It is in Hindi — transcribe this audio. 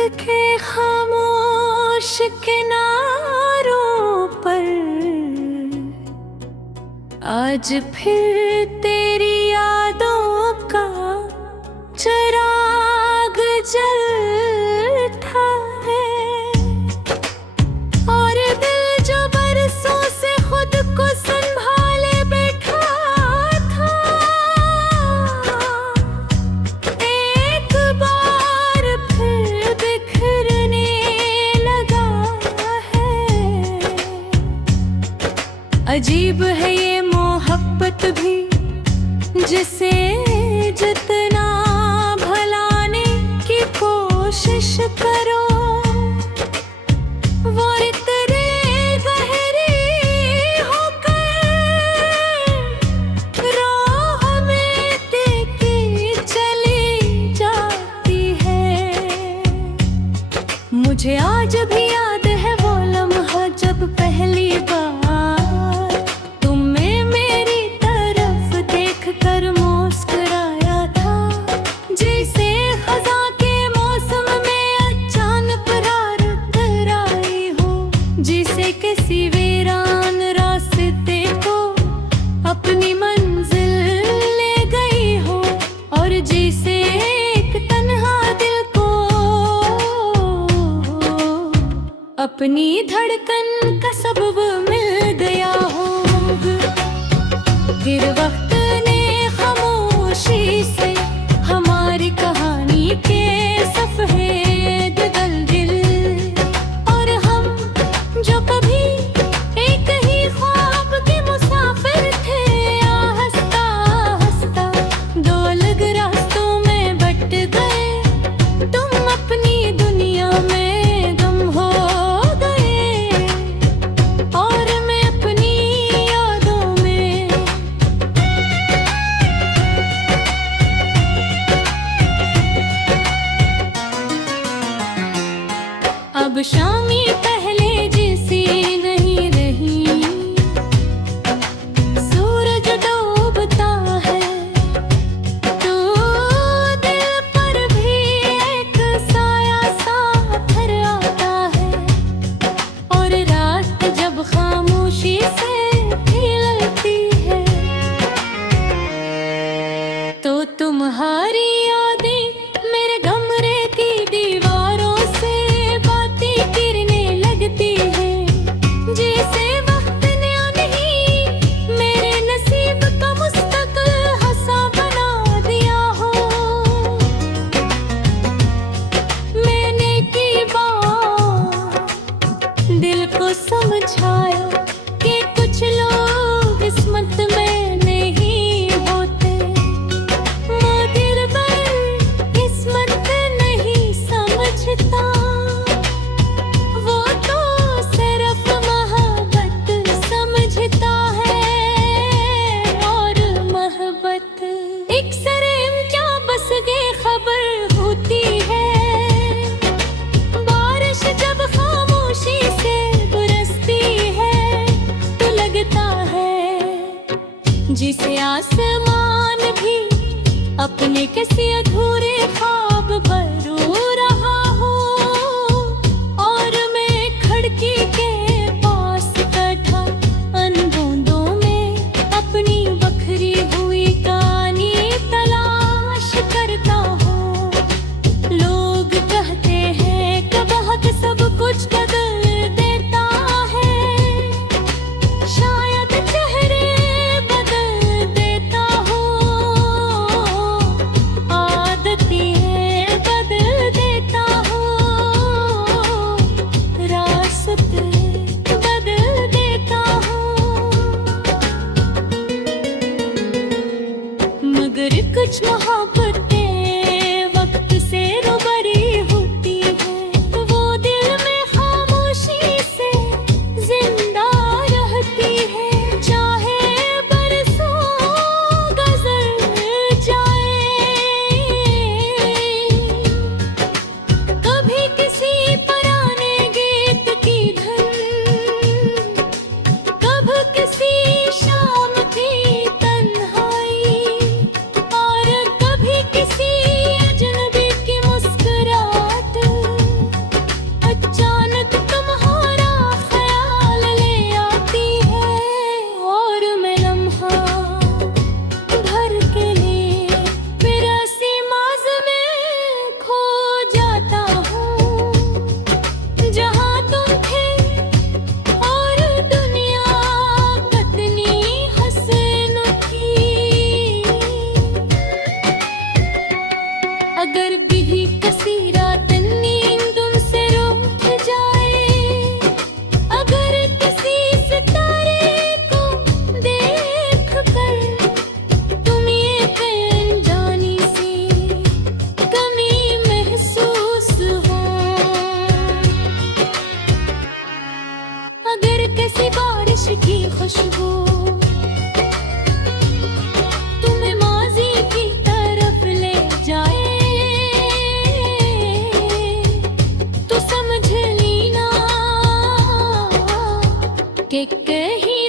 के खामोश किनारों पर आज फिर तेरी यादों का चिराग जलता है। और दिल जो बरसों से खुद को संभाले बैठा था, एक बार फिर बिखरने लगा है। अजीब है ये मोहब्बत भी, जिसे जितना भलाने की कोशिश करो वो इतने गहरी होकर राह में देके चली जाती है। मुझे आज भी याद है वो लम्हा जब पहली बार तुमने मेरी तरफ देख कर मुस्कुराया था। जैसे खज़ां के मौसम में अचानक रात आई हो, जिसे किसी वीरान रास्ते को अपनी मंजिल ले गई हो, और जिसे एक तन्हा दिल को अपनी धड़कन का सबब मिल गया हो। फिर वक्त ने खामोशी से हमारी कहानी के सफ़े बदल दिल, और हम जो कभी एक ही ख्वाब के मुसाफिर थे, हंसता हंसता दो अलग रास्तों में बट गए। तुम अपनी दुनिया में गुम हो गए और मैं अपनी यादों में। अब शामी पहले जैसी नहीं रही, सूरज डूबता है तो दिल पर भी एक साया सा पत्थर आता है। और रात जब खामोशी से खिलती है तो तुम्हारी यादें मेरे कमरे की दीवारों से बातें गिरने लगती है। जैसे वक्त ने नहीं मेरे नसीब का मुस्तकिल हंसा बना दिया हो। मैंने की बात दिल को समझाया कि कुछ लोग किस्मत में नहीं होते, मगर मैं किस्मत नहीं समझता। वो तो सिर्फ मोहब्बत समझता है, और मोहब्बत एक सरेम क्या बस के खबर होती है। बारिश जब खामोशी से बरसती है तो लगता है जिसे आसमान भी अपने किसी अधूरे ख्वाब भरो रहा हो। और मैं खिड़की के पास बैठा अनबूंदों में अपनी बखरी हुई कहानी तलाश करता हूँ। लोग कहते हैं कि बहुत सब कुछ बदल देता है, शायद चेहरे बदल देता हो। आदतें हैं समझ ली ना कि कहीं